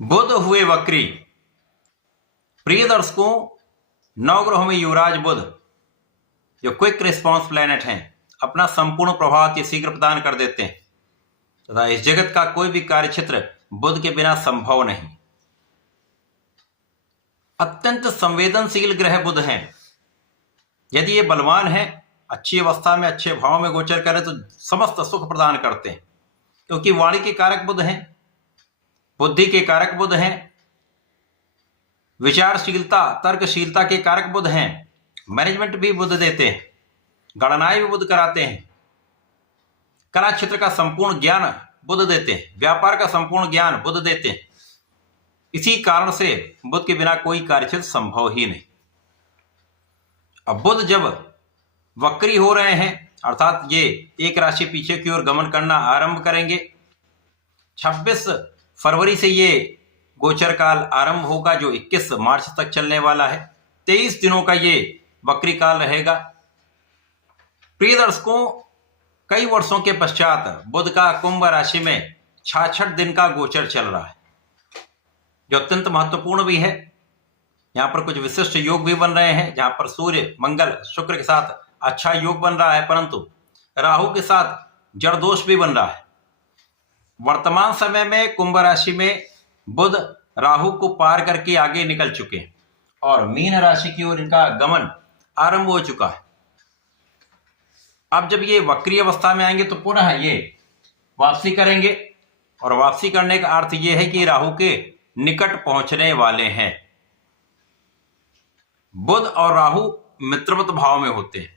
बुध हुए वक्री। प्रिय दर्शकों, नवग्रहों में युवराज बुध जो क्विक रिस्पॉन्स प्लैनेट हैं अपना संपूर्ण प्रभाव अति शीघ्र प्रदान कर देते हैं तथा इस जगत का कोई भी कार्य क्षेत्र बुध के बिना संभव नहीं। अत्यंत संवेदनशील ग्रह बुध हैं। यदि ये बलवान है, अच्छी अवस्था में अच्छे भाव में गोचर करें तो समस्त सुख प्रदान करते हैं, क्योंकि वाणी के कारक बुध हैं, बुद्धि के कारक बुध हैं, विचारशीलता तर्कशीलता के कारक बुध हैं, मैनेजमेंट भी बुध देते हैं, गणनाएं भी बुध कराते हैं, कला क्षेत्र का संपूर्ण ज्ञान बुध देते हैं, व्यापार का संपूर्ण ज्ञान बुध देते हैं। इसी कारण से बुध के बिना कोई कार्यक्षेत्र संभव ही नहीं। अब बुध जब वक्री हो रहे हैं अर्थात ये एक राशि पीछे की ओर गमन करना आरंभ करेंगे। 26 फरवरी से ये गोचर काल आरंभ होगा जो 21 मार्च तक चलने वाला है। 23 दिनों का ये वक्री काल रहेगा। प्रिय दर्शकों, कई वर्षों के पश्चात बुध का कुंभ राशि में 66 दिन का गोचर चल रहा है, जो अत्यंत महत्वपूर्ण भी है। यहाँ पर कुछ विशिष्ट योग भी बन रहे हैं, जहां पर सूर्य मंगल शुक्र के साथ अच्छा योग बन रहा है, परंतु राहु के साथ जड़ दोष भी बन रहा है। वर्तमान समय में कुंभ राशि में बुध राहु को पार करके आगे निकल चुके हैं और मीन राशि की ओर इनका गमन आरंभ हो चुका है। अब जब ये वक्री अवस्था में आएंगे तो पुनः ये वापसी करेंगे और वापसी करने का अर्थ ये है कि राहु के निकट पहुंचने वाले हैं। बुध और राहु मित्रवत भाव में होते हैं।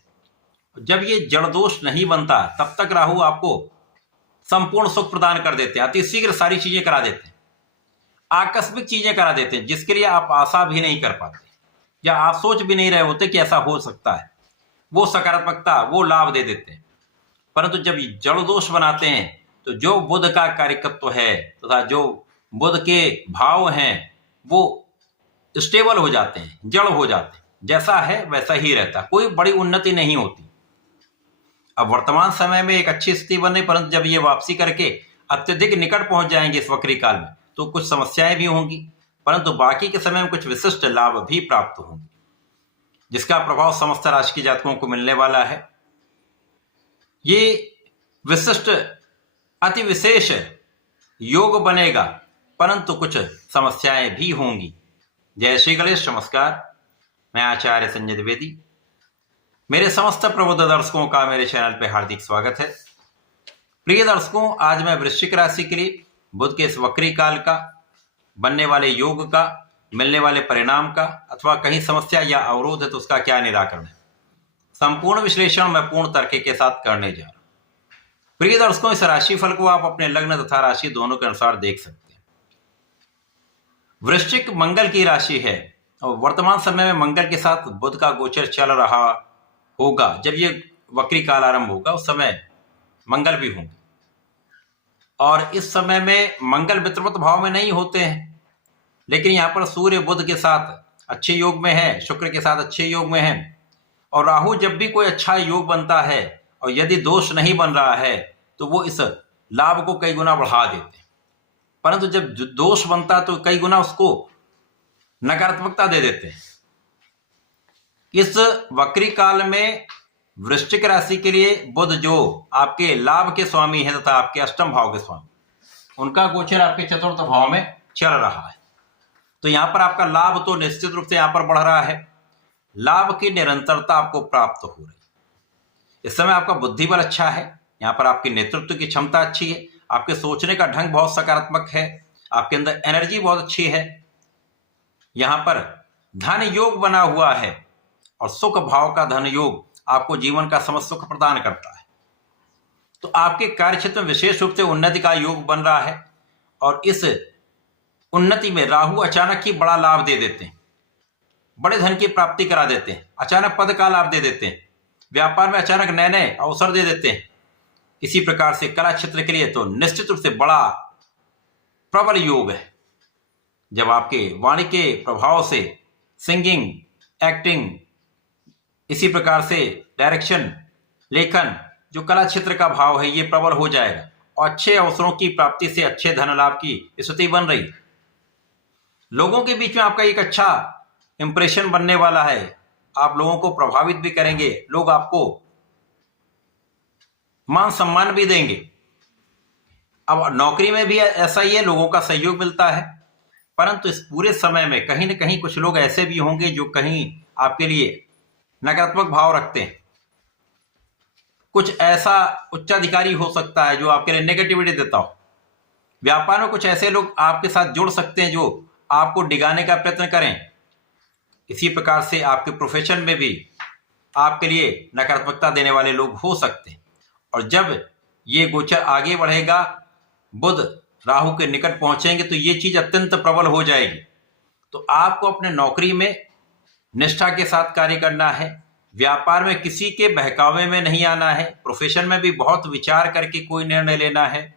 जब ये जड़ दोष नहीं बनता तब तक राहु आपको संपूर्ण सुख प्रदान कर देते हैं, अति शीघ्र सारी चीजें करा देते हैं, आकस्मिक चीजें करा देते हैं जिसके लिए आप आशा भी नहीं कर पाते या आप सोच भी नहीं रहे होते कि ऐसा हो सकता है। वो सकारात्मकता, वो लाभ दे देते हैं। परंतु जब जड़ दोष बनाते हैं तो जो बुध का कार्यकत्व है तथा जो बुध के भाव हैं वो स्टेबल हो जाते हैं, जड़ हो जाते हैं, जैसा है वैसा ही रहता, कोई बड़ी उन्नति नहीं होती। अब वर्तमान समय में एक अच्छी स्थिति बन रही, परंतु जब ये वापसी करके अत्यधिक निकट पहुंच जाएंगे इस वक्री काल में तो कुछ समस्याएं भी होंगी, परंतु बाकी के समय में कुछ विशिष्ट लाभ भी प्राप्त होंगे, जिसका प्रभाव समस्त राशि के जातकों को मिलने वाला है। ये विशिष्ट अति विशेष योग बनेगा, परंतु कुछ समस्याएं भी होंगी। जय श्री गणेश। नमस्कार, मैं आचार्य संजय द्विवेदी। मेरे समस्त प्रबुद्ध दर्शकों का मेरे चैनल पे हार्दिक स्वागत है। प्रिय दर्शकों, आज मैं वृश्चिक राशि के लिए बुध के इस वक्री काल का, बनने वाले योग का, मिलने वाले परिणाम का, अथवा कहीं समस्या या अवरोध है तो उसका क्या निराकरण है, संपूर्ण विश्लेषण मैं पूर्ण तर्क के साथ करने जा रहा हूं। प्रिय दर्शकों, इस राशिफल को आप अपने लग्न तथा राशि दोनों के अनुसार देख सकते हैं। वृश्चिक मंगल की राशि है और वर्तमान समय में मंगल के साथ बुध का गोचर चल रहा होगा। जब ये वक्री काल आरंभ होगा उस समय मंगल भी होंगे और इस समय में मंगल मित्रवत भाव में नहीं होते हैं, लेकिन यहाँ पर सूर्य बुध के साथ अच्छे योग में है, शुक्र के साथ अच्छे योग में है और राहु जब भी कोई अच्छा योग बनता है और यदि दोष नहीं बन रहा है तो वो इस लाभ को कई गुना बढ़ा देते हैं, परंतु जब दोष बनता तो कई गुना उसको नकारात्मकता दे देते हैं। इस वक्री काल में वृश्चिक राशि के लिए बुध जो आपके लाभ के स्वामी हैं तथा आपके अष्टम भाव के स्वामी, उनका गोचर आपके चतुर्थ भाव में चल रहा है। तो यहाँ पर आपका लाभ तो निश्चित रूप से यहाँ पर बढ़ रहा है, लाभ की निरंतरता आपको प्राप्त हो रही है। इस समय आपका बुद्धि बल अच्छा है, यहाँ पर आपकी नेतृत्व की क्षमता अच्छी है, आपके सोचने का ढंग बहुत सकारात्मक है, आपके अंदर एनर्जी बहुत अच्छी है। यहाँ पर धन योग बना हुआ है और सुख भाव का धन योग आपको जीवन का समस्त सुख प्रदान करता है। तो आपके कार्य क्षेत्र में विशेष रूप से उन्नति का योग बन रहा है और इस उन्नति में राहु अचानक ही बड़ा लाभ दे देते हैं, बड़े धन की प्राप्ति करा देते हैं, अचानक पद का लाभ दे देते हैं, व्यापार में अचानक नए नए अवसर दे देते हैं। इसी प्रकार से कला क्षेत्र के लिए तो निश्चित रूप से बड़ा प्रबल योग है। जब आपके वाणी के प्रभाव से सिंगिंग, एक्टिंग, इसी प्रकार से डायरेक्शन, लेखन, जो कला क्षेत्र का भाव है ये प्रबल हो जाएगा और अच्छे अवसरों की प्राप्ति से अच्छे धन लाभ की स्थिति बन रही। लोगों के बीच में आपका एक अच्छा इंप्रेशन बनने वाला है, आप लोगों को प्रभावित भी करेंगे, लोग आपको मान सम्मान भी देंगे। अब नौकरी में भी ऐसा ही है, लोगों का सहयोग मिलता है, परंतु इस पूरे समय में कहीं न कहीं कुछ लोग ऐसे भी होंगे जो कहीं आपके लिए नकारात्मक भाव रखते हैं। कुछ ऐसा उच्चाधिकारी हो सकता है जो आपके लिए नेगेटिविटी देता हो। व्यापार में कुछ ऐसे लोग आपके साथ जुड़ सकते हैं जो आपको डिगाने का प्रयत्न करें। इसी प्रकार से आपके प्रोफेशन में भी आपके लिए नकारात्मकता देने वाले लोग हो सकते हैं। और जब ये गोचर आगे बढ़ेगा, बुध राहु के निकट पहुंचेंगे, तो ये चीज अत्यंत प्रबल हो जाएगी। तो आपको अपने नौकरी में निष्ठा के साथ कार्य करना है, व्यापार में किसी के बहकावे में नहीं आना है, प्रोफेशन में भी बहुत विचार करके कोई निर्णय लेना है,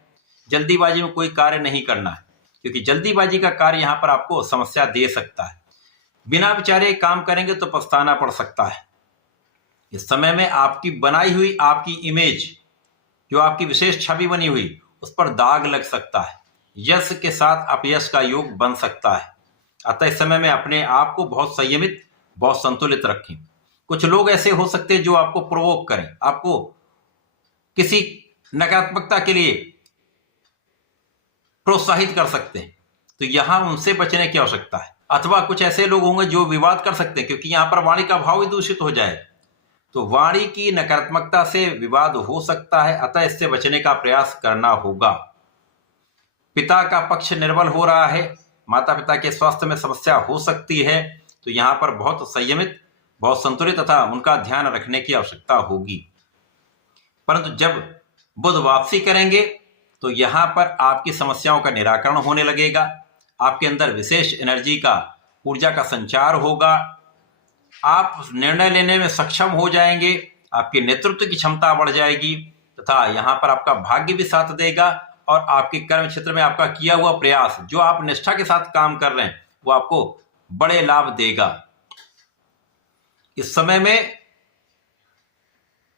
जल्दीबाजी में कोई कार्य नहीं करना है, क्योंकि जल्दीबाजी का कार्य यहाँ पर आपको समस्या दे सकता है। बिना विचारे काम करेंगे तो पछताना पड़ सकता है। इस समय में आपकी बनाई हुई आपकी इमेज, जो आपकी विशेष छवि बनी हुई, उस पर दाग लग सकता है। यश के साथ अपयश का योग बन सकता है। अतः इस समय में अपने आप को बहुत संयमित, बहुत संतुलित रखें। कुछ लोग ऐसे हो सकते हैं जो आपको प्रोवोक करें, आपको किसी नकारात्मकता के लिए प्रोत्साहित कर सकते हैं, तो यहां उनसे बचने की आवश्यकता है। अथवा कुछ ऐसे लोग होंगे जो विवाद कर सकते हैं, क्योंकि यहां पर वाणी का भाव ही दूषित हो जाए, तो वाणी की नकारात्मकता से विवाद हो सकता है। अतः इससे बचने का प्रयास करना होगा। पिता का पक्ष निर्बल हो रहा है, माता पिता के स्वास्थ्य में समस्या हो सकती है, तो यहाँ पर बहुत संयमित, बहुत संतुलित तथा उनका ध्यान रखने की आवश्यकता होगी। परंतु जब बुध वापसी करेंगे तो यहाँ पर आपकी समस्याओं का निराकरण होने लगेगा, आपके अंदर विशेष एनर्जी का, ऊर्जा का संचार होगा, आप निर्णय लेने में सक्षम हो जाएंगे, आपकी नेतृत्व की क्षमता बढ़ जाएगी तथा यहाँ पर आपका भाग्य भी साथ देगा। और आपके कर्म क्षेत्र में आपका किया हुआ प्रयास, जो आप निष्ठा के साथ काम कर रहे हैं, वो आपको बड़े लाभ देगा। इस समय में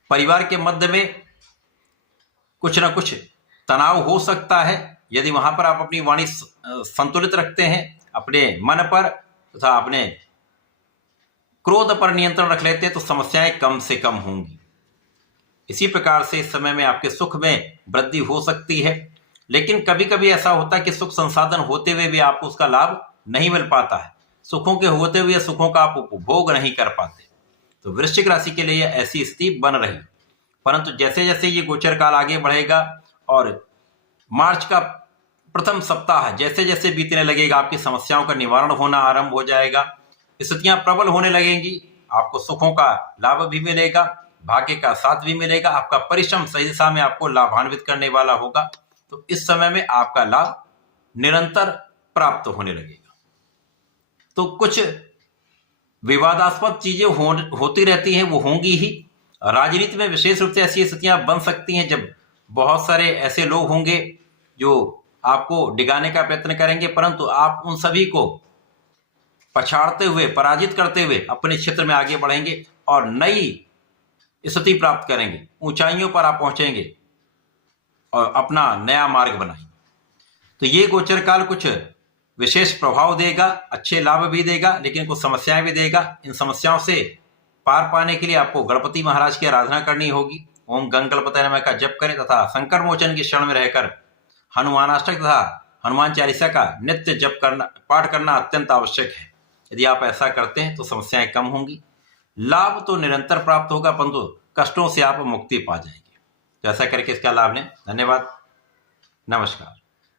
परिवार के मध्य में कुछ ना कुछ तनाव हो सकता है। यदि वहां पर आप अपनी वाणी संतुलित रखते हैं, अपने मन पर तथा अपने क्रोध पर नियंत्रण रख लेते हैं, तो समस्याएं कम से कम होंगी। इसी प्रकार से इस समय में आपके सुख में वृद्धि हो सकती है, लेकिन कभी कभी ऐसा होता है कि सुख संसाधन होते हुए भी आपको उसका लाभ नहीं मिल पाता है। सुखों के होते हुए सुखों का आप उपभोग नहीं कर पाते। तो वृश्चिक राशि के लिए ऐसी स्थिति बन रही। परंतु जैसे जैसे ये गोचर काल आगे बढ़ेगा और मार्च का प्रथम सप्ताह जैसे जैसे बीतने लगेगा, आपकी समस्याओं का निवारण होना आरंभ हो जाएगा, स्थितियां प्रबल होने लगेंगी, आपको सुखों का लाभ भी मिलेगा, भाग्य का साथ भी मिलेगा, आपका परिश्रम सही दिशा में आपको लाभान्वित करने वाला होगा। तो इस समय में आपका लाभ निरंतर प्राप्त होने लगेगा। तो कुछ विवादास्पद चीजें होती रहती हैं, वो होंगी ही। राजनीति में विशेष रूप से ऐसी स्थितियां बन सकती हैं जब बहुत सारे ऐसे लोग होंगे जो आपको डिगाने का प्रयत्न करेंगे, परंतु आप उन सभी को पछाड़ते हुए, पराजित करते हुए अपने क्षेत्र में आगे बढ़ेंगे और नई स्थिति प्राप्त करेंगे, ऊंचाइयों पर आप पहुंचेंगे और अपना नया मार्ग बनाएंगे। तो ये गोचर काल कुछ विशेष प्रभाव देगा, अच्छे लाभ भी देगा, लेकिन कुछ समस्याएं भी देगा। इन समस्याओं से पार पाने के लिए आपको गणपति महाराज की आराधना करनी होगी। ओम गंग गणपतये नमः का जप करें तथा संकर मोचन की शरण में रहकर हनुमानाष्टक तथा हनुमान चालीसा का नित्य जप करना, पाठ करना अत्यंत आवश्यक है। यदि आप ऐसा करते हैं तो समस्याएं कम होंगी, लाभ तो निरंतर प्राप्त होगा, परंतु कष्टों से आप मुक्ति पा जाएंगे। तो ऐसा करके इसका लाभ लें। धन्यवाद, नमस्कार।